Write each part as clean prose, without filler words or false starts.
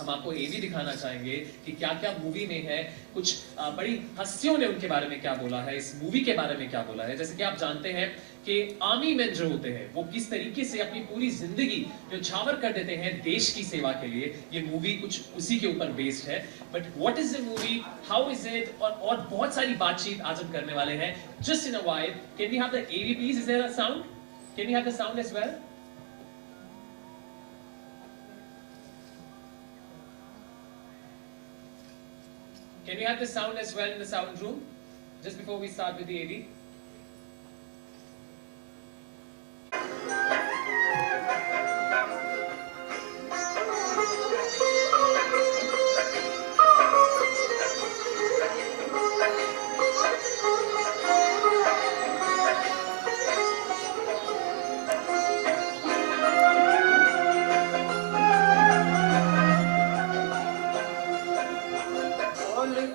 हम आपको ये भी दिखाना चाहेंगे कि क्या क्या मूवी में है, कुछ बड़ी हस्तियों ने उनके बारे में क्या बोला है, इस मूवी के बारे में क्या बोला है। जैसे कि आप जानते हैं कि आर्मी मैन जो होते हैं वो किस तरीके से अपनी पूरी जिंदगी जो छावर कर देते हैं देश की सेवा के लिए। ये मूवी कुछ उसी के ऊपर बेस्ड है। But what is the movie, how is it, और बहुत सारी बातचीत आज हम करने वाले हैं। Just in a while, can we have the AV please? Is there a sound? Can we have the sound as well? Can we have the sound as well in the sound room? Just before we start with the AV.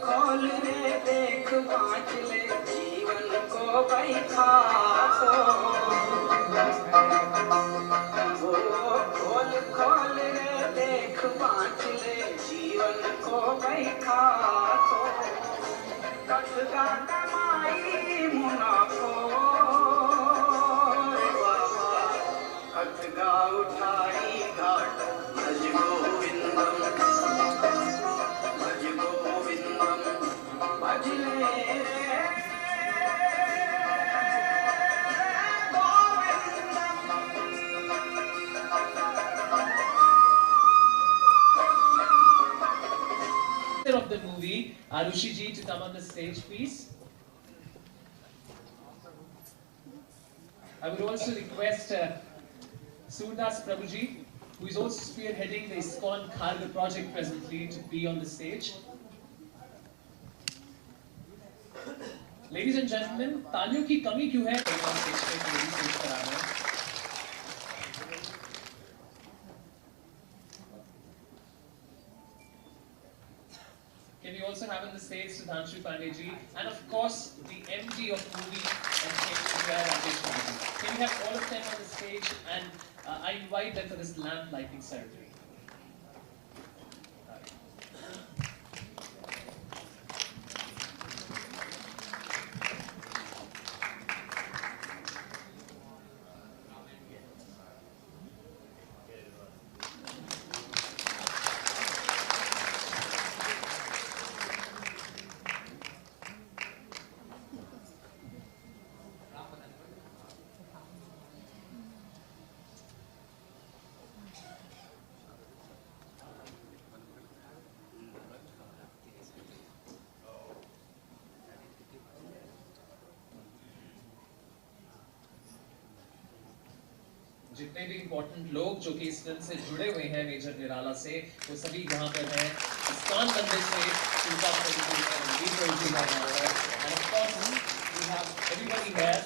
Call रे देख बाँच ले जीवन को of the movie, Arushi ji, to come on the stage, please. I would also request Surdas Prabhuji, who is also spearheading the ISKCON Kharga project presently, to be on the stage. Ladies and gentlemen, तालियों की कमी क्यों है? Can we also have on the stage Sudhanshu Pandey ji, and of course the MD of movie and Can we have all of them on the stage, and I invite them for this lamp lighting ceremony. जितने भी important लोग जो कि इस film से जुड़े हुए हैं मेजर निराला से, वो सभी यहाँ पर हैं। ISKCON मंदिर से and of course we have everybody here.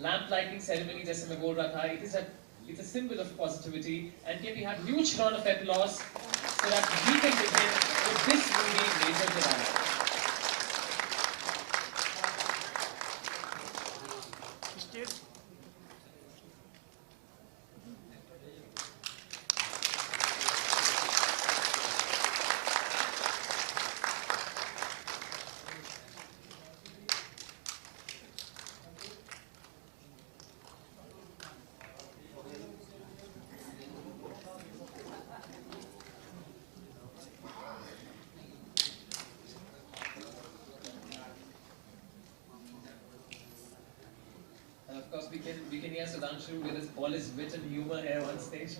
Lamp lighting ceremony, जैसे मैं बोल रहा था, it's a symbol of positivity, and can we have huge round of applause so that we can begin with this movie, Major Nirala. We can hear Sudhanshu with all his wit and humor here on stage.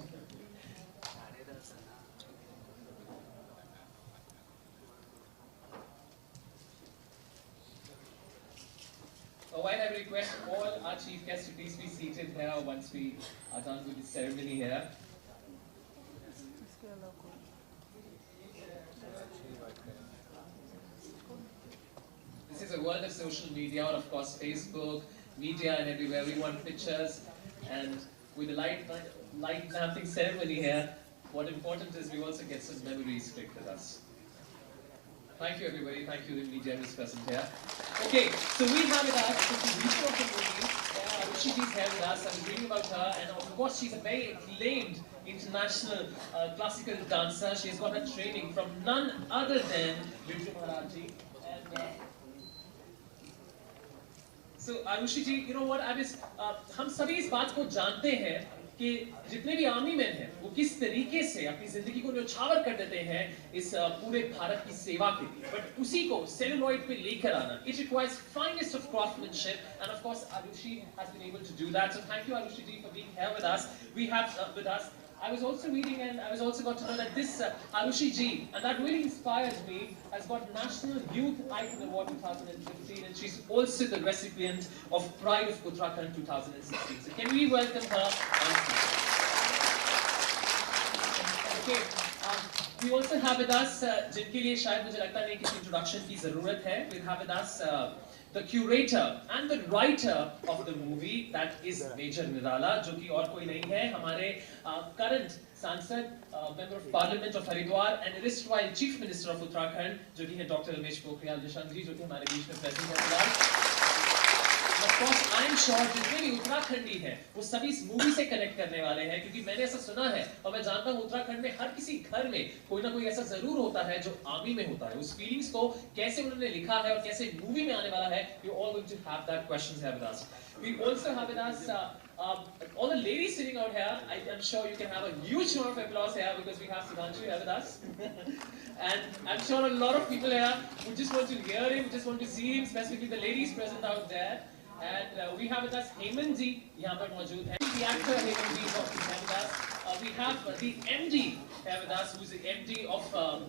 While I request all our chief guests to please be seated here once we are done with the ceremony here. This is a world of social media, or of course Facebook, media and everywhere. We want pictures, and with the light lamping ceremony here, what important is we also get some memories clicked with us. Thank you everybody, thank you the media who's present here. Okay, so we have with us the producer of the movie, Arushi ji is here with us. I'm reading about her, and of course she's a very acclaimed international classical dancer. She has got her training from none other than Birju Maharaj ji. So Arushi ji, you know what? हम सभी इस बात को जानते हैं कि जितने भी आर्मी मैन हैं, वो किस तरीके से अपनी जिंदगी को न्यौछावर कर देते हैं इस पूरे भारत की सेवा के लिए. But उसी को celluloid पे लेकर आना, it requires finest of craftsmanship, and of course Arushi has been able to do that. So thank you Arushi ji for being here with us. We have with us. I was also reading, and I was also got to know that this Arushi ji, and that really inspires me, has got National Youth Icon Award 2015, and she's also the recipient of Pride of Uttarakhand 2016. So can we welcome her on stage? Okay, we also have with us, जिनके लिए शायद मुझे लगता नहीं कि introduction की ज़रूरत है. We have with us the curator and the writer of the movie, that is Major Nirala, जो कि और कोई नहीं है, हमारे current सांसद, member of parliament of Haridwar and erstwhile chief minister of Uttarakhand, जो कि है Dr. Ramesh Pokhriyal Nishank जी, जो कि हमारे बीच में present है. Of course, I am sure जितने भी उत्तराखंडी हैं, वो सभी इस मूवी से कनेक्ट करने वाले हैं, क्योंकि मैंने ऐसा सुना है और मैं जानता हूँ उत्तराखंड में हर किसी घर में कोई ना कोई ऐसा जरूर होता है जो आर्मी में होता है. उस फीलिंग्स को कैसे उन्होंने लिखा है और कैसे मूवी में आने वाला है, you all going to have that questions here with us. We also have with us all the ladies sitting out here. I am sure you can have a huge round of applause here because we have Sudhanshu here with us. And I'm sure a lot of people here who just want to hear him, just want to see him, specifically the ladies present out there. And we have with us Hemant ji, यहाँ पर मौजूद है. The actor Hemant ji is also with us. we have the MD here with us, who is the MD of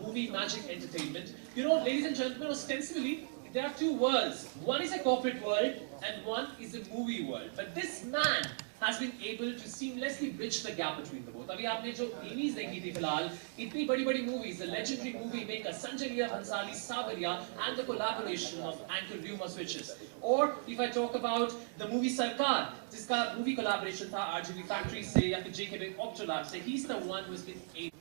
Movie Magic Entertainment. You know, ladies and gentlemen, ostensibly, there are two worlds. One is a corporate world, and one is a movie world. But this man has been able to seamlessly bridge the gap between the both. अभी आपने जो Emmys देखी थी फिलहाल, इतनी बड़ी-बड़ी movies, the legendary movie maker Sanjay Leela Bhansali, Saawariya, and the collaboration of Anchor Vyoma Switches. Or if I talk about the movie Sarkar, जिसका movie collaboration था RGB Factory से या फिर JKB Optolab से, he's the one who's been able.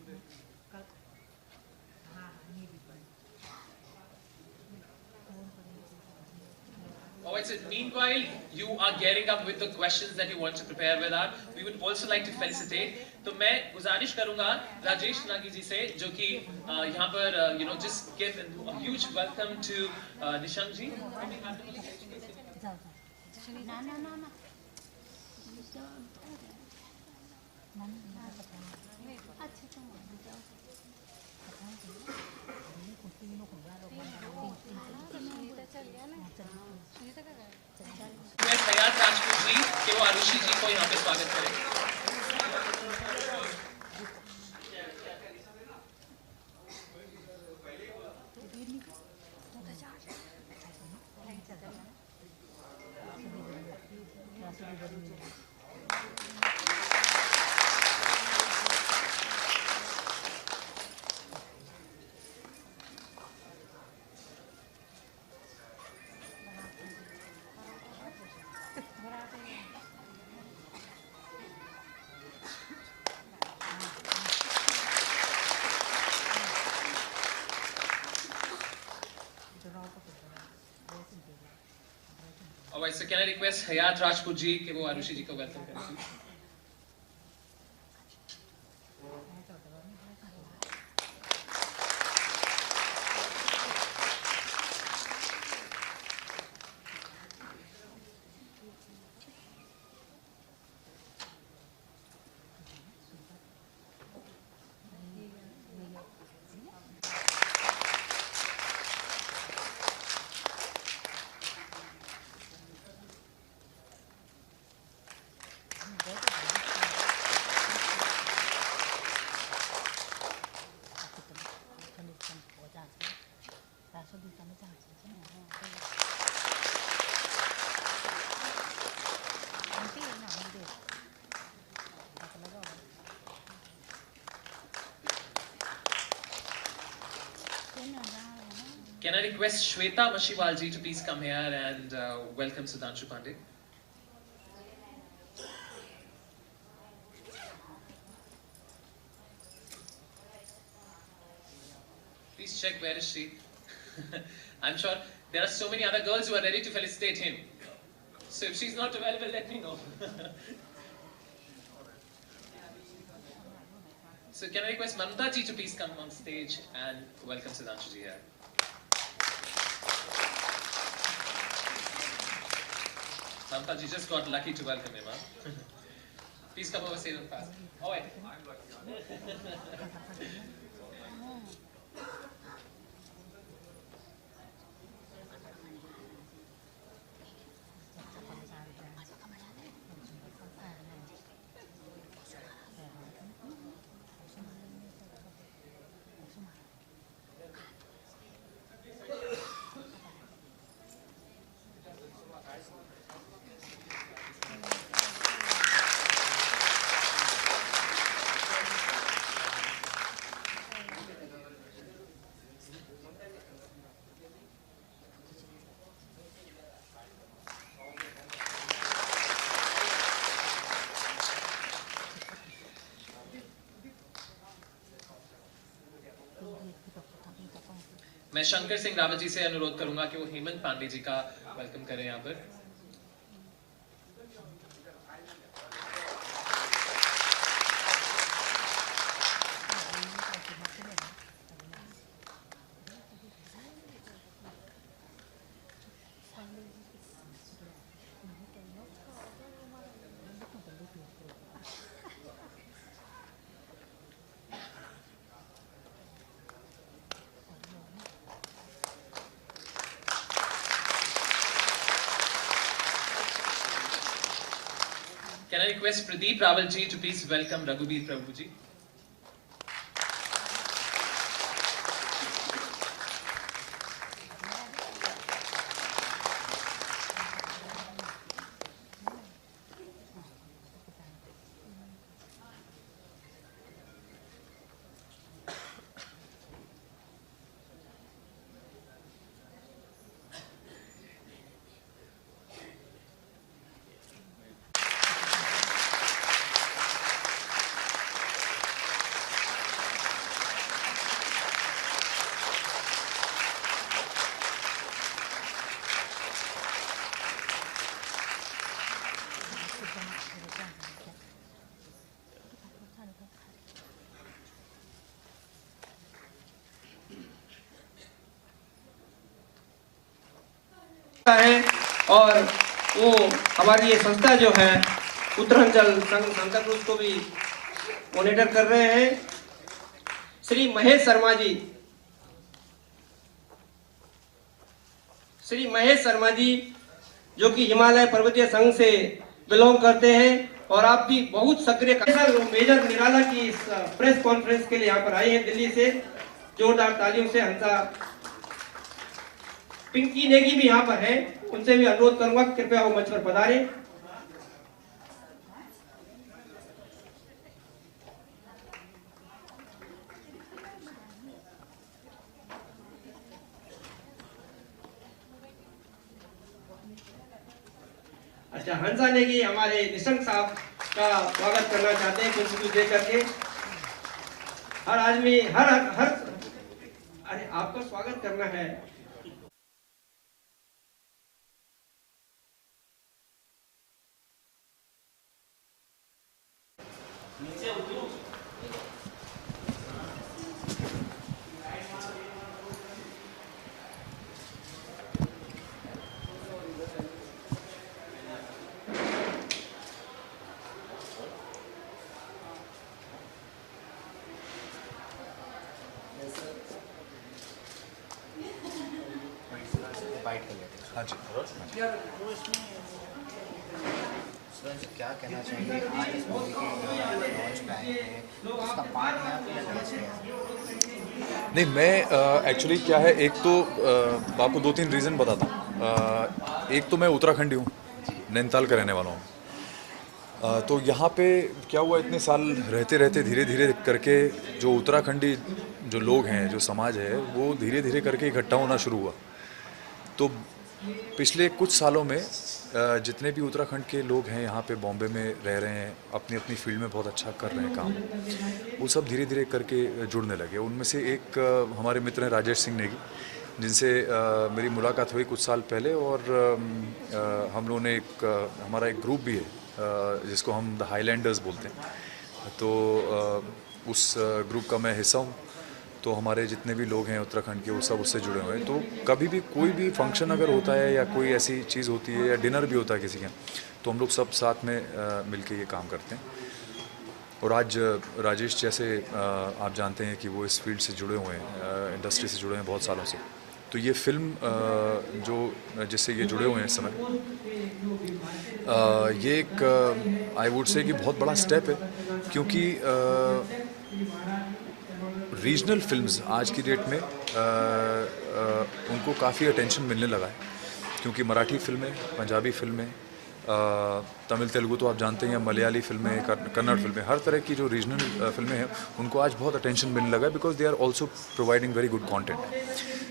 Alright, so meanwhile, you are gearing up with the questions that you want to prepare with us. We would also like to felicitate. तो मैं गुजारिश करूंगा राजेश नागी जी से, जो कि यहाँ पर just give a huge welcome to Nishank जी. कि वो आरुषि जी को यहाँ पे स्वागत करें. Alright, so can I request Hayat Rajput ji कि वो आरुषि जी को वेलकम करें. Can I request Shweta Mashiwal ji to please come here and welcome Sudhanshu Pandey. Please check where is she. I'm sure there are so many other girls who are ready to felicitate him. So if she's not available, let me know. So can I request Mamta ji to please come on stage and welcome Sudhanshu ji here. Mamta ji just got lucky to welcome him, huh? Please come over, say them fast. Oh wait. मैं शंकर सिंह रावत जी से अनुरोध करूंगा कि वो हेमंत पांडे जी का welcome करें यहाँ पर. Can I request Pradeep Rawalji to please welcome Raghuveer Prabhuji? है और वो हमारी ये संस्था जो है उत्तरांचल संघ सांता क्रूज को भी मॉनिटर कर रहे हैं। श्री महेश शर्मा जी जो कि हिमालय पर्वतीय संघ से बिलोंग करते हैं और आप भी बहुत सक्रिय मेजर निराला की इस प्रेस कॉन्फ्रेंस के लिए यहाँ पर आए हैं दिल्ली से। जोरदार तालियों से हंसा। पिंकी नेगी भी यहाँ पर है, उनसे भी अनुरोध करूंगा कृपया वो मंच पर पधारे। अच्छा, हंसा नेगी हमारे निशंक साहब का स्वागत करना चाहते हैं कुछ दे करके। हर आदमी हर अरे आपका स्वागत करना है। हाँ जी। क्या कहना चाहेंगे आज इस मूवी के लॉन्च पे आए हैं, उसका पार्ट यहाँ पे लॉन्च है? नहीं, मैं एक्चुअली क्या है, एक तो आपको 2-3 रीज़न बताता हूँ। एक तो मैं उत्तराखंडी हूँ, नैनीताल का रहने वाला हूँ। तो यहाँ पे क्या हुआ, इतने साल रहते रहते धीरे धीरे करके जो उत्तराखंडी जो लोग हैं, जो समाज है, वो धीरे धीरे करके इकट्ठा होना शुरू हुआ। तो पिछले कुछ सालों में जितने भी उत्तराखंड के लोग हैं यहाँ पे बॉम्बे में रह रहे हैं, अपनी अपनी फील्ड में बहुत अच्छा कर रहे हैं काम, वो सब धीरे धीरे करके जुड़ने लगे। उनमें से एक हमारे मित्र हैं राजेश सिंह नेगी, जिनसे मेरी मुलाकात हुई कुछ साल पहले। और हम लोगों ने हमारा एक ग्रुप भी है जिसको हम द हाईलैंडर्स बोलते हैं। तो उस ग्रुप का मैं हिस्सा हूँ। तो हमारे जितने भी लोग हैं उत्तराखंड के, वो सब उससे जुड़े हुए हैं। तो कभी भी कोई भी फंक्शन अगर होता है या कोई ऐसी चीज़ होती है या डिनर भी होता है किसी का, तो हम लोग सब साथ में मिलके ये काम करते हैं। और आज राजेश जैसे आप जानते हैं कि वो इस फील्ड से जुड़े हुए हैं, इंडस्ट्री से जुड़े हैं बहुत सालों से। तो ये फिल्म जो जिससे ये जुड़े हुए हैं इस समय, ये एक आई वुड से कि बहुत बड़ा स्टेप है, क्योंकि रीजनल फिल्म्स आज की डेट में उनको काफ़ी अटेंशन मिलने लगा है, क्योंकि मराठी फिल्में, पंजाबी फिल्में, तमिल तेलुगु तो आप जानते हैं, मलयाली फिल्में, कन्नड़ फिल्में, हर तरह की जो रीजनल फिल्में हैं उनको आज बहुत अटेंशन मिलने लगा है, because they are also providing very good content.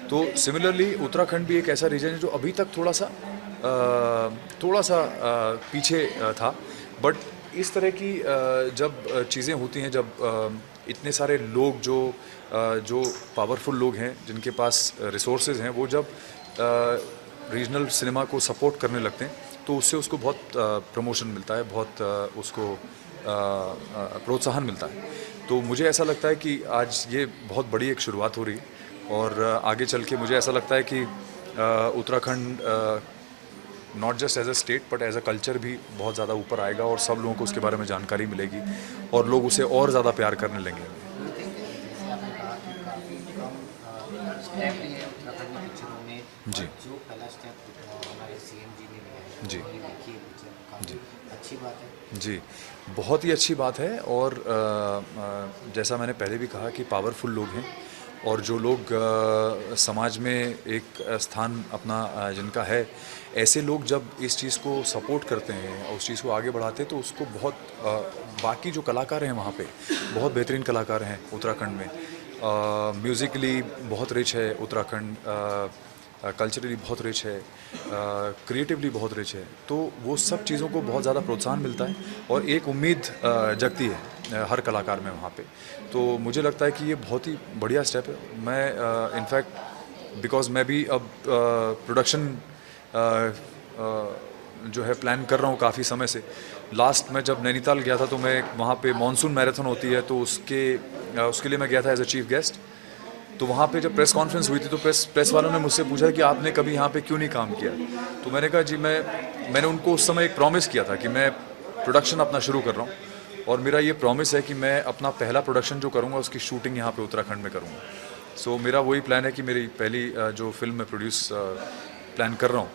तो सिमिलरली उत्तराखंड भी एक ऐसा रीजन है जो अभी तक थोड़ा सा पीछे था। बट इस तरह की जब चीज़ें होती हैं, जब इतने सारे लोग जो पावरफुल लोग हैं, जिनके पास रिसोर्सेज हैं, वो जब रीजनल सिनेमा को सपोर्ट करने लगते हैं, तो उससे उसको बहुत प्रमोशन मिलता है, बहुत उसको प्रोत्साहन मिलता है। तो मुझे ऐसा लगता है कि आज ये बहुत बड़ी एक शुरुआत हो रही है, और आगे चल के मुझे ऐसा लगता है कि Uttarakhand not just as a state but as a culture भी बहुत ज़्यादा ऊपर आएगा, और सब लोगों को उसके बारे में जानकारी मिलेगी और लोग उसे और ज़्यादा प्यार करने लगेंगे। स्टेप लिए उत्तराखंड की पिक्चरों में, जी जो पहला स्टेप हमारे सीएम जी ने लिया है, जी उन्होंने देखी है पिक्चर, काफ़ी अच्छी बात है। जी, बहुत ही अच्छी बात है। और जैसा मैंने पहले भी कहा कि पावरफुल लोग हैं और जो लोग समाज में एक स्थान अपना जिनका है, ऐसे लोग जब इस चीज़ को सपोर्ट करते हैं और उस चीज़ को आगे बढ़ाते हैं तो उसको बहुत बाकी जो कलाकार हैं वहाँ पे बहुत बेहतरीन कलाकार हैं उत्तराखंड में। म्यूज़िकली बहुत रिच है उत्तराखंड, कल्चरली बहुत रिच है, क्रिएटिवली बहुत रिच है। तो वो सब चीज़ों को बहुत ज़्यादा प्रोत्साहन मिलता है और एक उम्मीद जगती है हर कलाकार में वहाँ पे। तो मुझे लगता है कि ये बहुत ही बढ़िया स्टेप है। मैं इनफैक्ट बिकॉज़ मैं भी अब प्रोडक्शन जो है प्लान कर रहा हूँ काफ़ी समय से। लास्ट मैं जब नैनीताल गया था तो मैं वहाँ पे मॉनसून मैराथन होती है तो उसके लिए मैं गया था एज अ चीफ गेस्ट। तो वहाँ पे जब प्रेस कॉन्फ्रेंस हुई थी तो प्रेस वालों ने मुझसे पूछा कि आपने कभी यहाँ पे क्यों नहीं काम किया। तो मैंने कहा जी मैंने उनको उस समय एक प्रॉमिस किया था कि मैं प्रोडक्शन अपना शुरू कर रहा हूँ और मेरा ये प्रॉमिस है कि मैं अपना पहला प्रोडक्शन जो करूँगा उसकी शूटिंग यहाँ पे उत्तराखंड में करूँगा। सो मेरा वही प्लान है कि मेरी पहली जो फिल्म मैं प्रोड्यूस प्लान कर रहा हूँ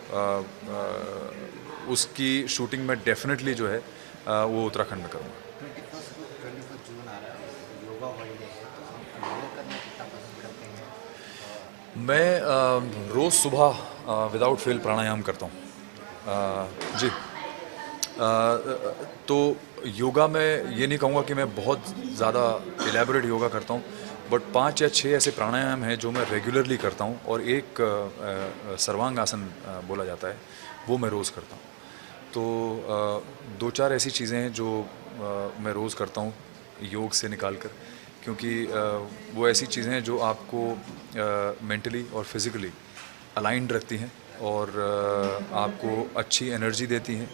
उसकी शूटिंग मैं डेफिनेटली जो है वो उत्तराखंड में करूँगा। 21 जून आ रहा है, योगा हॉलीडे है, तो आप योगा करना कितना पसंद करते हैं? मैं रोज़ सुबह विदाउट फेल प्राणायाम करता हूँ। जी, तो योगा में ये नहीं कहूँगा कि मैं बहुत ज़्यादा एलैबोरेट योगा करता हूँ, बट 5 या 6 ऐसे प्राणायाम हैं जो मैं रेगुलरली करता हूँ और एक सर्वांग आसन बोला जाता है वो मैं रोज़ करता हूँ। तो 2-4 ऐसी चीज़ें हैं जो मैं रोज़ करता हूँ योग से निकाल कर, क्योंकि वो ऐसी चीज़ें हैं जो आपको मेंटली और फिज़िकली अलाइंड रखती हैं और आपको अच्छी एनर्जी देती हैं,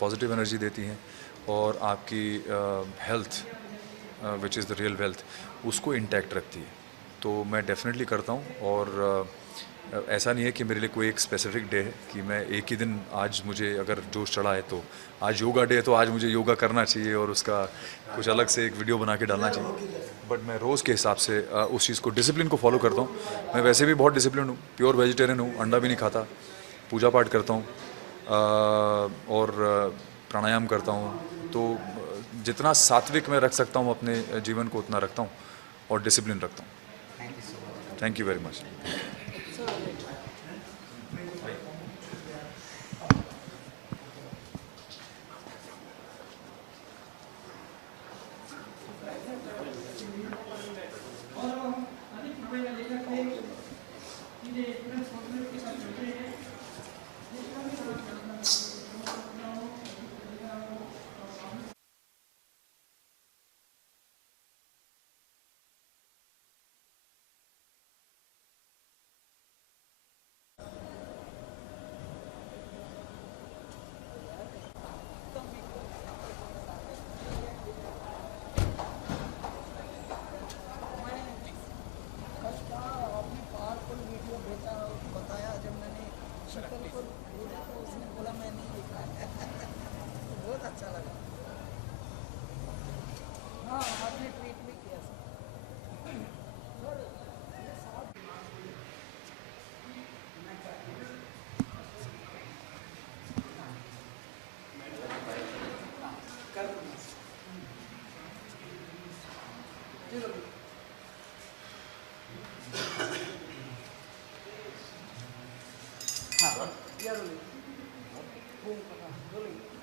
पॉजिटिव एनर्जी देती हैं और आपकी health which is the real wealth उसको इंटैक्ट रखती है। तो मैं डेफिनेटली करता हूँ और ऐसा नहीं है कि मेरे लिए कोई एक स्पेसिफिक डे है कि मैं एक ही दिन आज मुझे अगर जोश चढ़ा है तो आज योगा डे है तो आज मुझे योगा करना चाहिए और उसका कुछ अलग से एक वीडियो बना के डालना चाहिए। बट मैं रोज़ के हिसाब से उस चीज़ को डिसिप्लिन को फॉलो करता हूँ। मैं वैसे भी बहुत डिसिप्लिन हूँ, प्योर वेजिटेरियन हूँ, अंडा भी नहीं खाता, पूजा पाठ करता हूँ और प्राणायाम करता हूँ। तो जितना सात्विक मैं रख सकता हूँ अपने जीवन को उतना रखता हूँ और डिसिप्लिन रखता हूँ। Thank you so much. Thank you very much.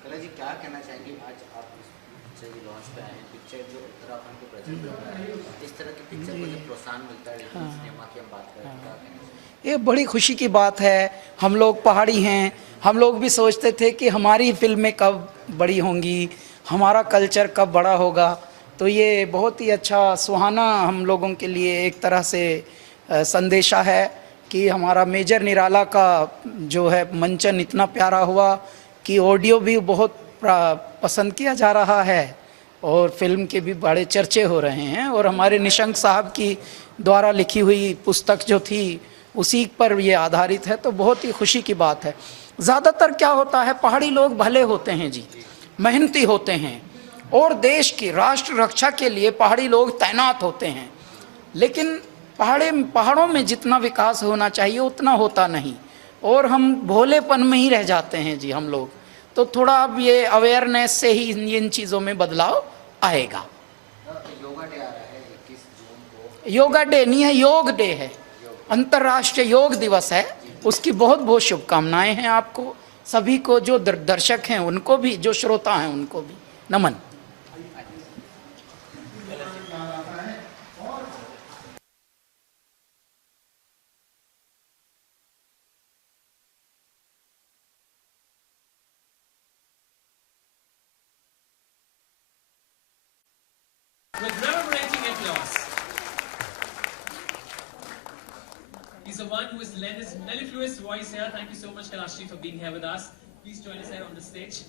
कला जी क्या कहना चाहेंगे, आज आप इस पिक्चर की लॉन्च पे आए हैं, पिक्चर जो उत्तराखंड को प्रेजेंट कर रहा है, इस तरह की पिक्चर को जो प्रोत्साहन मिलता है सिनेमा की हम बात करें तो क्या कहना चाहिए? ये बड़ी खुशी की बात है। हम लोग पहाड़ी हैं, हम लोग भी सोचते थे कि हमारी फिल्में कब बड़ी होंगी, हमारा कल्चर कब बड़ा होगा। तो ये बहुत ही अच्छा सुहाना हम लोगों के लिए एक तरह से संदेशा है कि हमारा मेजर निराला का जो है मंचन इतना प्यारा हुआ कि ऑडियो भी बहुत पसंद किया जा रहा है और फिल्म के भी बड़े चर्चे हो रहे हैं। और हमारे निशंक साहब की द्वारा लिखी हुई पुस्तक जो थी उसी पर ये आधारित है, तो बहुत ही खुशी की बात है। ज़्यादातर क्या होता है, पहाड़ी लोग भले होते हैं जी, मेहनती होते हैं और देश की राष्ट्र रक्षा के लिए पहाड़ी लोग तैनात होते हैं, लेकिन पहाड़ों में जितना विकास होना चाहिए उतना होता नहीं और हम भोलेपन में ही रह जाते हैं जी हम लोग। तो थोड़ा अब ये अवेयरनेस से ही इन चीज़ों में बदलाव आएगा। योगा डे आ रहा है 21 जून को। योगा डे नहीं है, योग डे है, अंतर्राष्ट्रीय योग दिवस है। उसकी बहुत बहुत शुभकामनाएं हैं आपको सभी को, जो दर्शक हैं उनको भी, जो श्रोता हैं उनको भी नमन। With reverberating applause. He's the one who has lent his mellifluous voice here. Thank you so much, Kailash, for being here with us. Please join us here on the stage.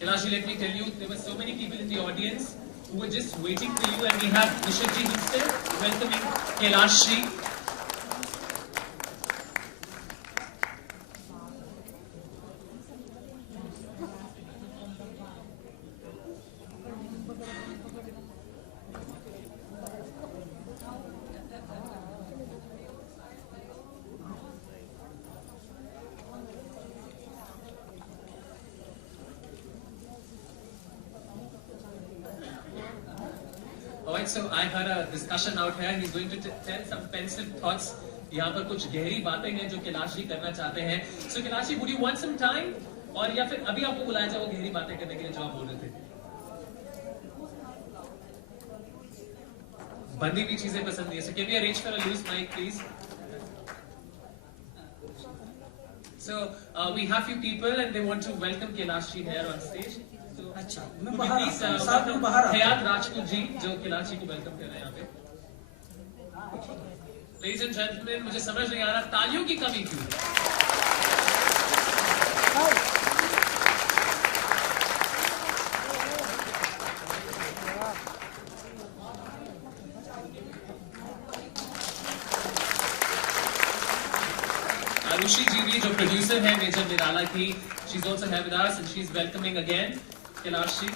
Kailash, let me tell you, there were so many people in the audience who were just waiting for you, and we have Nishad ji himself welcoming Kailash ji. Alright, so I heard a discussion out here. He's going to tell some pensive thoughts. यहाँ पर कुछ गहरी बातें हैं जो कैलाश जी करना चाहते हैं. So Kailash ji, would you want some time? और या फिर अभी आपको बुलाया जाए वो गहरी बातें करने के लिए जो आप बोल रहे थे? बंदी हुई चीजें पसंद नहीं है. So can we arrange for a loose mic, please? So we have few people and they want to welcome Kailash ji here on stage. अच्छा, मैं बाहर हयात राजपूत जी जो कैलाश जी को वेलकम कर रहे हैं यहाँ पे. Ladies and gentlemen, मुझे समझ नहीं आ रहा तालियों की कमी क्यों है. आरुषि जी भी जो प्रोड्यूसर है मेजर निराला की, she's also here with us and she's welcoming again Kailash ji.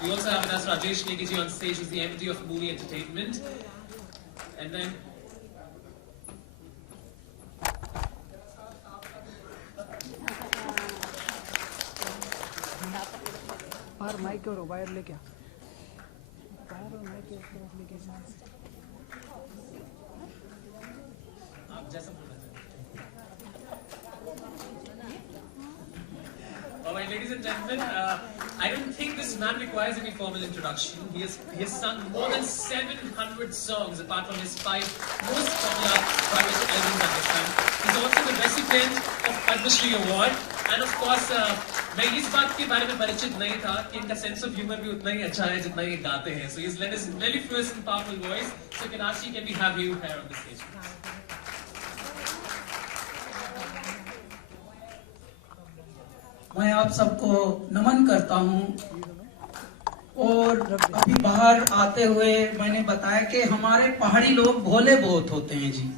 We also have with us Rajesh Negi ji on stage, who's the MD of Movie Entertainment. And then बाहर mic और wire लेके बाहर mic लेके आप जैसा बोलना चाहें. Alright, ladies and gentlemen, I don't think this man requires any formal introduction. He has sung more than 700 songs apart from his 5 most popular private albums at this time. He's also the recipient of Padma Shri Award. And of course, मैं इस बात के बारे में परिचित नहीं था कि इनका sense of humor भी उतना ही अच्छा है जितना ये गाते हैं. So he's lent his mellifluous and powerful voice. So Kailash ji, can we have you here on the stage? मैं आप सबको नमन करता हूँ. और अभी बाहर आते हुए मैंने बताया कि हमारे पहाड़ी लोग भोले बहुत होते हैं जी.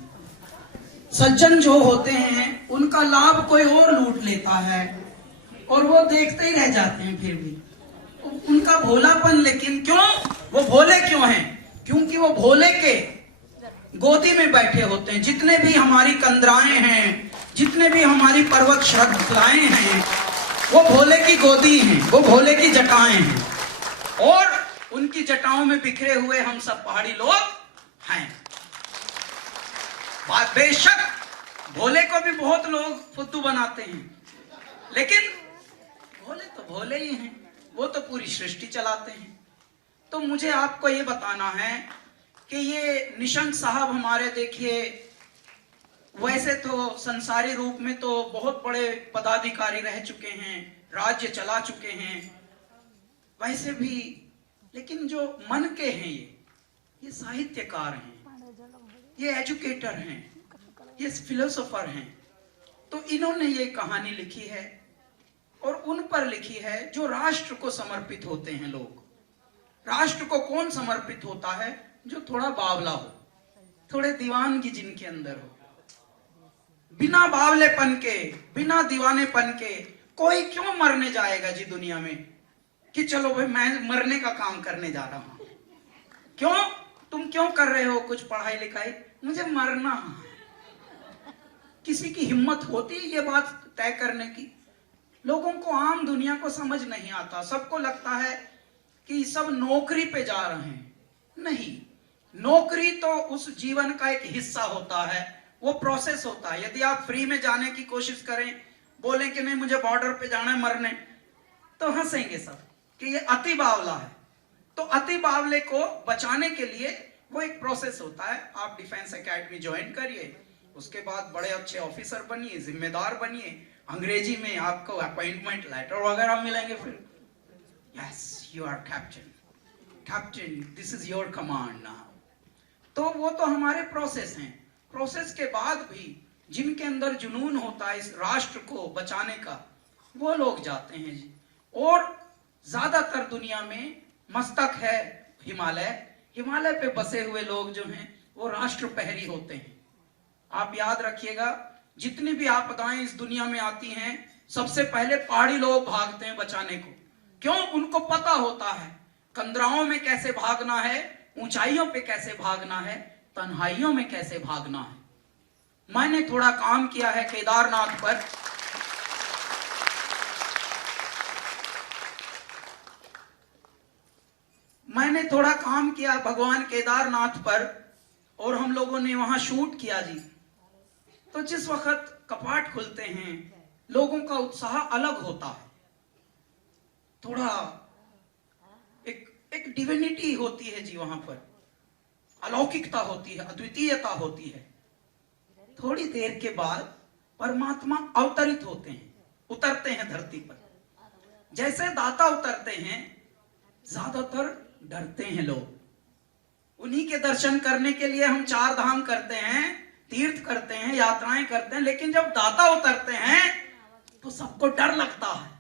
सज्जन जो होते हैं उनका लाभ कोई और लूट लेता है और वो देखते ही रह जाते हैं. फिर भी उनका भोलापन, लेकिन क्यों वो भोले क्यों हैं? क्योंकि वो भोले के गोदी में बैठे होते हैं. जितने भी हमारी कंदराएं हैं, जितने भी हमारी पर्वत श्रद्धाएं हैं, वो भोले की गोदी हैं, वो भोले की जटाएं हैं. और उनकी जटाओं में बिखरे हुए हम सब पहाड़ी लोग हैं. बात बेशक भोले को भी बहुत लोग फुद्दू बनाते हैं, लेकिन भोले तो भोले ही हैं. वो तो पूरी सृष्टि चलाते हैं. तो मुझे आपको ये बताना है कि ये निशंक साहब हमारे, देखिए वैसे तो संसारी रूप में तो बहुत बड़े पदाधिकारी रह चुके हैं, राज्य चला चुके हैं वैसे भी, लेकिन जो मन के हैं ये साहित्यकार हैं, ये एजुकेटर हैं, ये फिलोसोफर हैं. तो इन्होंने ये कहानी लिखी है और उन पर लिखी है जो राष्ट्र को समर्पित होते हैं लोग. राष्ट्र को कौन समर्पित होता है? जो थोड़ा बावला हो, थोड़े दीवानगी जिनके अंदर हो. बिना बावलेपन के, बिना दीवानेपन के कोई क्यों मरने जाएगा जी दुनिया में कि चलो भाई मैं मरने का काम करने जा रहा हूं. क्यों, तुम क्यों कर रहे हो कुछ पढ़ाई लिखाई? मुझे मरना है। किसी की हिम्मत होती है ये बात तय करने की? लोगों को, आम दुनिया को समझ नहीं आता। सबको लगता है कि सब नौकरी पे जा रहे हैं। नहीं, नौकरी तो उस जीवन का एक हिस्सा होता है, वो प्रोसेस होता है। यदि आप फ्री में जाने की कोशिश करें, बोलें कि नहीं मुझे बॉर्डर पे जाना है मरने, तो हंसेंगे सब कि ये अति बावला है। तो अति बावले को बचाने के लिए वो एक प्रोसेस होता है। आप डिफेंस एकेडमी ज्वाइन करिए, उसके बाद बड़े अच्छे ऑफिसर बनिए, जिम्मेदार बनिए, अंग्रेजी में आपको अपॉइंटमेंट लेटर वगैरह मिलेंगे। फिर yes you are captain, captain this is your command now. तो वो तो हमारे प्रोसेस हैं। प्रोसेस के बाद भी जिनके अंदर जुनून होता है इस राष्ट्र को बचाने का, वो लोग जाते हैं जी। और ज्यादातर दुनिया में मस्तक है हिमालय, हिमालय पे बसे हुए लोग जो हैं वो राष्ट्र पहरी होते हैं। आप याद रखिएगा, जितनी भी आपदाएं इस दुनिया में आती हैं, सबसे पहले पहाड़ी लोग भागते हैं बचाने को। क्यों? उनको पता होता है कंदराओं में कैसे भागना है, ऊंचाइयों पे कैसे भागना है, तन्हाइयों में कैसे भागना है। मैंने थोड़ा काम किया है केदारनाथ पर। मैंने थोड़ा काम किया भगवान केदारनाथ पर, और हम लोगों ने वहां शूट किया जी। तो जिस वक्त कपाट खुलते हैं, लोगों का उत्साह अलग होता है। थोड़ा एक डिविनिटी होती है जी वहां पर, अलौकिकता होती है, अद्वितीयता होती है। थोड़ी देर के बाद परमात्मा अवतरित होते हैं, उतरते हैं धरती पर। जैसे दाता उतरते हैं, ज्यादातर डरते हैं लोग। उन्हीं के दर्शन करने के लिए हम 4 धाम करते हैं, तीर्थ करते हैं, यात्राएं करते हैं, लेकिन जब दाता उतरते हैं तो सबको डर लगता है।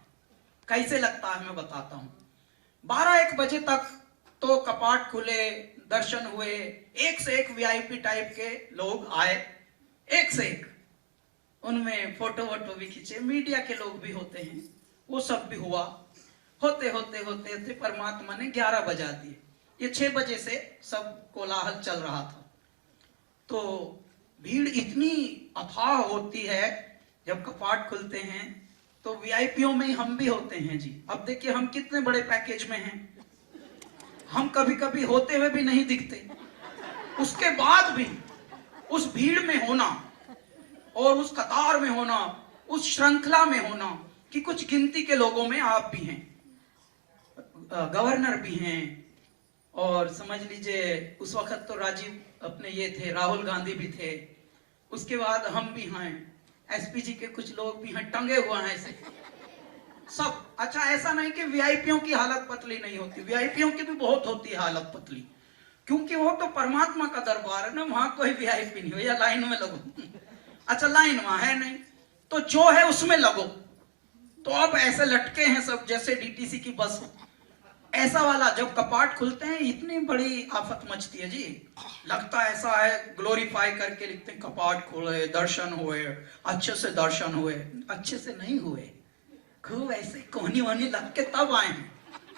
कैसे लगता है मैं बताता हूं। 12-1 बजे तक तो कपाट खुले, दर्शन हुए, एक से एक वीआईपी टाइप के लोग आए, एक से एक। उनमें फोटो वोटो भी खींचे, मीडिया के लोग भी होते हैं, वो सब भी हुआ। होते होते होते होते परमात्मा ने 11 बजा दिए। ये 6 बजे से सब कोलाहल चल रहा था। तो भीड़ इतनी अथाह होती है जब कपाट खुलते हैं। तो वीआईपीओ में हम भी होते हैं जी। अब देखिए हम कितने बड़े पैकेज में हैं, हम कभी कभी होते हुए भी नहीं दिखते। उसके बाद भी उस भीड़ में होना और उस कतार में होना, उस श्रृंखला में होना कि कुछ गिनती के लोगों में आप भी हैं, गवर्नर भी हैं, और समझ लीजिए उस वक्त तो राजीव अपने ये थे, राहुल गांधी भी थे, उसके बाद हम भी हैं, एसपीजी के कुछ लोग भी हैं, टंगे हुए हैं ऐसे सब। अच्छा, ऐसा नहीं कि वीआईपीओ की हालत पतली नहीं होती, वीआईपीओ की भी बहुत होती है हालत पतली, क्योंकि वो तो परमात्मा का दरबार है ना, वहां कोई वीआईपी नहीं हो या लाइन में लगो। अच्छा, लाइन वहां है नहीं, तो जो है उसमें लगो। तो अब ऐसे लटके हैं सब जैसे डीटीसी की बस, ऐसा वाला। जब कपाट खुलते हैं इतनी बड़ी आफत मचती है जी, लगता ऐसा है, ग्लोरीफाई करके लिखते हैं कपाट खुले, दर्शन हुए, अच्छे से दर्शन हुए। अच्छे से नहीं हुए, खूब ऐसे कोहनी वोहनी लग के तब आए हैं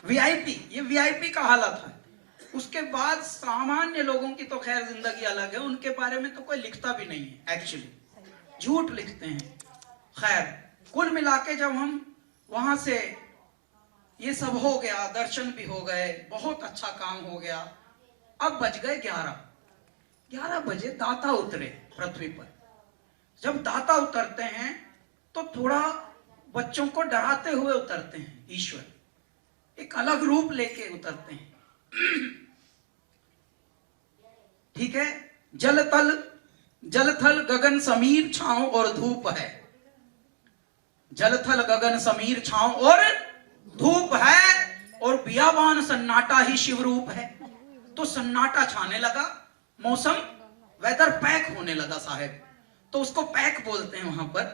वीआईपी। ये वीआईपी का हालत है। उसके बाद सामान्य लोगों की तो खैर जिंदगी अलग है, उनके बारे में तो कोई लिखता भी नहीं है, एक्चुअली झूठ लिखते हैं। खैर, कुल मिला के जब हम वहां से ये सब हो गया, दर्शन भी हो गए, बहुत अच्छा काम हो गया। अब बज गए 11 बजे दाता उतरे पृथ्वी पर। जब दाता उतरते हैं तो थोड़ा बच्चों को डराते हुए उतरते हैं। ईश्वर एक अलग रूप लेके उतरते हैं। ठीक है, जलथल गगन समीर छांव और धूप है। जलथल गगन समीर छांव और धूप है, और बियाबान सन्नाटा ही शिव रूप है। तो सन्नाटा छाने लगा, मौसम वेदर पैक होने लगा साहब। तो उसको पैक बोलते हैं वहां पर,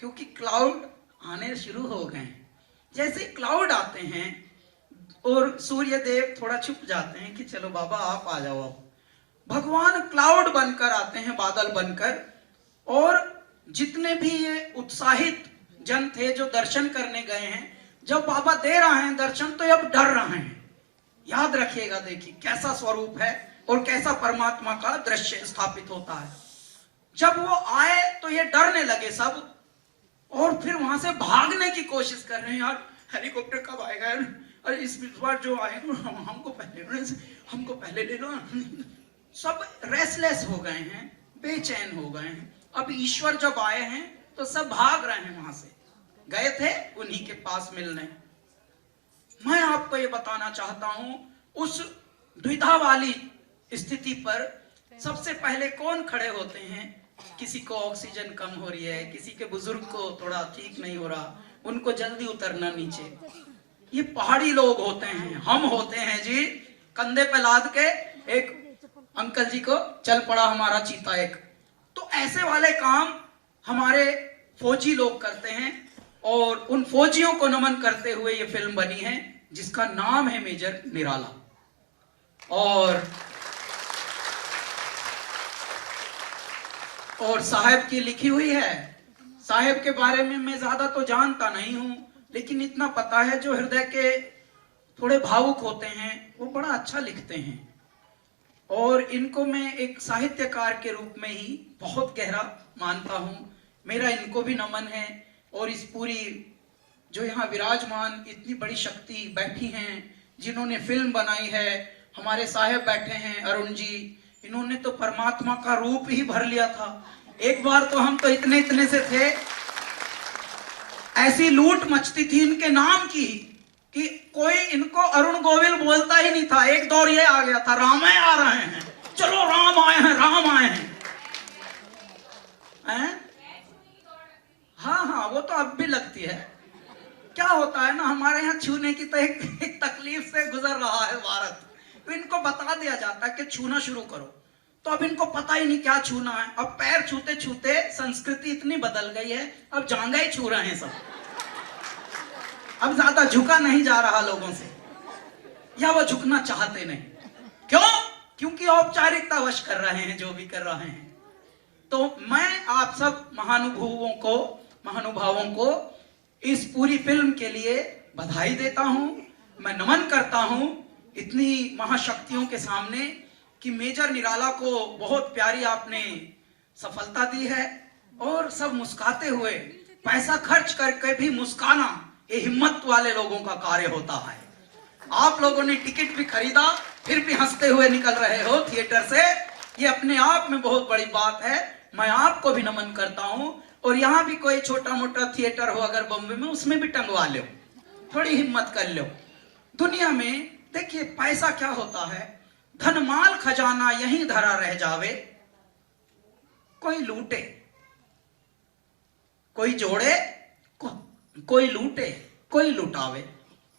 क्योंकि क्लाउड आने शुरू हो गए हैं। जैसे क्लाउड आते हैं और सूर्य देव थोड़ा छुप जाते हैं कि चलो बाबा आप आ जाओ, भगवान क्लाउड बनकर आते हैं, बादल बनकर। और जितने भी ये उत्साहित जन थे जो दर्शन करने गए हैं, जब बाबा दे रहे हैं दर्शन तो अब डर रहे हैं याद रखिएगा, देखिए कैसा स्वरूप है और कैसा परमात्मा का दृश्य स्थापित होता है। जब वो आए तो ये डरने लगे सब, और फिर वहां से भागने की कोशिश कर रहे हैं, यार हेलीकॉप्टर कब आएगा यार, अरे इस बार जो आएगा हमको पहले ले लो। सब रेस्टलेस हो गए हैं, बेचैन हो गए हैं। अब ईश्वर जब आए हैं तो सब भाग रहे हैं, वहां से गए थे उन्हीं के पास मिलने। मैं आपको ये बताना चाहता हूं, उस द्विधा वाली स्थिति पर सबसे पहले कौन खड़े होते हैं? किसी को ऑक्सीजन कम हो रही है, किसी के बुजुर्ग को थोड़ा ठीक नहीं हो रहा, उनको जल्दी उतरना नीचे। ये पहाड़ी लोग होते हैं, हम होते हैं जी, कंधे पे लाद के एक अंकल जी को चल पड़ा हमारा चीता एक। तो ऐसे वाले काम हमारे फौजी लोग करते हैं, और उन फौजियों को नमन करते हुए ये फिल्म बनी है जिसका नाम है मेजर निराला। और साहब की लिखी हुई है। साहब के बारे में मैं ज्यादा तो जानता नहीं हूं, लेकिन इतना पता है जो हृदय के थोड़े भावुक होते हैं वो बड़ा अच्छा लिखते हैं, और इनको मैं एक साहित्यकार के रूप में ही बहुत गहरा मानता हूं। मेरा इनको भी नमन है, और इस पूरी जो यहाँ विराजमान इतनी बड़ी शक्ति बैठी हैं जिन्होंने फिल्म बनाई है, हमारे साहब बैठे हैं अरुण जी, इन्होंने तो परमात्मा का रूप ही भर लिया था। एक बार तो हम तो इतने से थे, ऐसी लूट मचती थी इनके नाम की कि कोई इनको अरुण गोविल बोलता ही नहीं था। एक दौर ये आ गया था, रामे आ रहे हैं, चलो राम आए हैं, राम आए हैं। हाँ, वो तो अब भी लगती है। क्या होता है ना, हमारे यहाँ छूने की तो एक तकलीफ से गुजर रहा है भारत, तो इनको बता दिया जाता है कि छूना शुरू करो, तो अब इनको पता ही नहीं क्या छूना है। अब पैर छूते छूते संस्कृति इतनी बदल गई है, अब जांघा ही छू रहे हैं सब। अब ज्यादा झुका नहीं जा रहा लोगों से, या वो झुकना चाहते नहीं। क्यों? क्योंकि औपचारिकता वश कर रहे हैं जो भी कर रहे हैं। तो मैं आप सब महानुभावों को इस पूरी फिल्म के लिए बधाई देता हूं, मैं नमन करता हूं इतनी महाशक्तियों के सामने कि मेजर निराला को बहुत प्यारी आपने सफलता दी है, और सब मुस्कुराते हुए, पैसा खर्च करके भी मुस्काना ये हिम्मत वाले लोगों का कार्य होता है। आप लोगों ने टिकट भी खरीदा, फिर भी हंसते हुए निकल रहे हो थिएटर से, ये अपने आप में बहुत बड़ी बात है। मैं आपको भी नमन करता हूं, और यहाँ भी कोई छोटा मोटा थिएटर हो अगर बॉम्बे में, उसमें भी टंगवा लो, थोड़ी हिम्मत कर लो। दुनिया में देखिए पैसा क्या होता है, धन माल खजाना यहीं धरा रह जावे, कोई लूटे कोई जोड़े, कोई लूटे कोई लुटावे।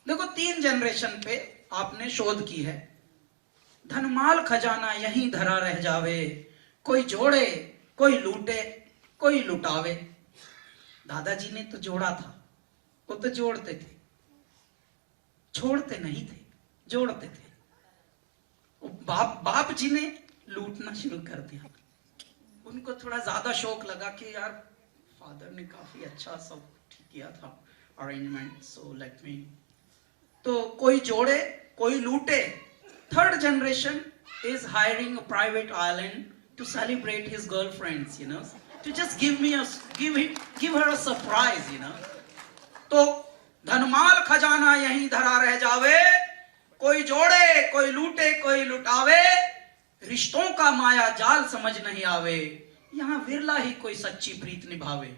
देखो 3 जनरेशन पे आपने शोध की है। धन माल खजाना यहीं धरा रह जावे, कोई जोड़े कोई लूटे कोई लुटावे। दादाजी ने तो जोड़ा था, वो तो जोड़ते थे, छोड़ते नहीं थे, जोड़ते थे। बाप जी ने लूटना शुरू कर दिया। उनको थोड़ा ज्यादा शौक लगा कि यार फादर ने काफी अच्छा सब ठीक किया था अरेंजमेंट, सो लेट मी। तो कोई जोड़े कोई लूटे। 3rd generation is hiring a private island to celebrate his girlfriends, you know, to just give her a surprise, you know. तो धनमाल खजाना यहीं धरा रह जावे, कोई जोड़े कोई लूटे कोई लुटावे, रिश्तों का माया जाल समझ नहीं आवे, यहाँ विरला ही कोई सच्ची प्रीत निभावे।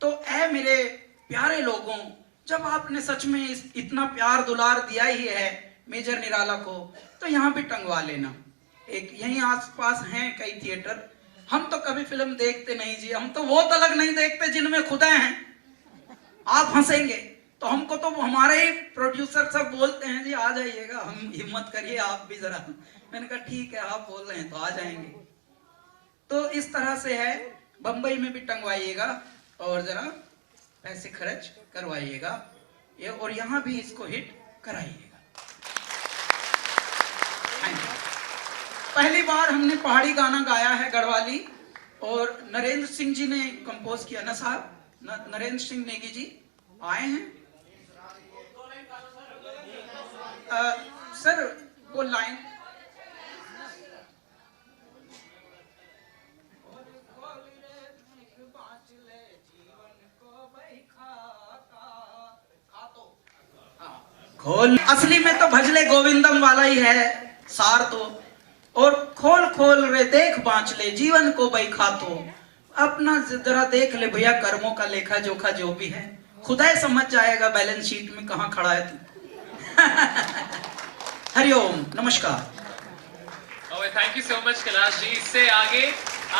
तो ऐ मेरे प्यारे लोगों, जब आपने सच में इतना प्यार दुलार दिया ही है मेजर निराला को, तो यहाँ भी टंगवा लेना। एक यहीं आसपास हैं कई थिएटर। हम तो कभी फिल्म देखते नहीं जी, हम तो वो तलक नहीं देखते जिनमें खुदा हैं। आप हंसेंगे तो हमको तो हमारे ही प्रोड्यूसर सब बोलते हैं जी आ जाइएगा, हम हिम्मत करिए आप भी जरा। मैंने कहा ठीक है, आप बोल रहे हैं तो आ जाएंगे। तो इस तरह से है, बंबई में भी टंगवाइएगा और जरा पैसे खर्च करवाइएगा, ये और यहाँ भी इसको हिट कराइएगा। पहली बार हमने पहाड़ी गाना गाया है गढ़वाली, और नरेंद्र सिंह जी ने कंपोज किया ना साहब, नरेंद्र सिंह नेगी जी आए हैं। सर वो लाइन खोल, असली में तो भजले गोविंदम वाला ही है सार तो। और खोल खोल रे देख बाँच ले जीवन को बैखा तो। अपना जरा देख ले भैया कर्मों का लेखा जोखा जो भी है, खुदा ही समझ जाएगा बैलेंस शीट में कहाँ खड़ा है तू। हरिओम, नमस्कार। Thank you so much Kailash ji. इससे आगे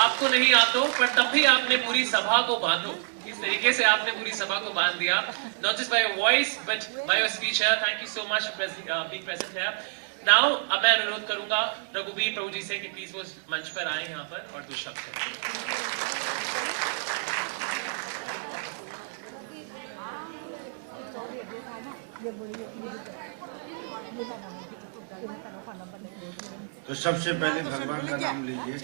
आपको नहीं आतो, पर तब भी आपने पूरी सभा को बांधो। इस तरीके से आपने पूरी सभा को बांध दिया, not just by your voice but by your speech. Thank you so much for being present here. Now अब मैं अनुरोध करूंगा रघुवीर प्रभु जी से कि प्लीज वो मंच पर आए यहाँ पर और 2 शब्द करें। तो सबसे पहले भगवान का नाम लीजिए।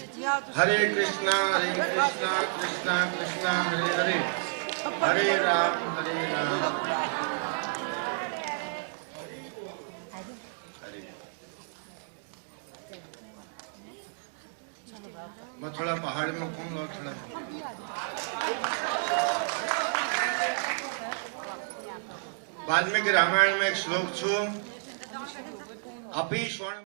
हरे कृष्णा कृष्णा कृष्णा हरे हरे, हरे राम हरे। मैं थोड़ा पहाड़ में घूमूंगा थोड़ा। वाल्मीकि रामायण में एक श्लोक छू, अपी स्वर्ण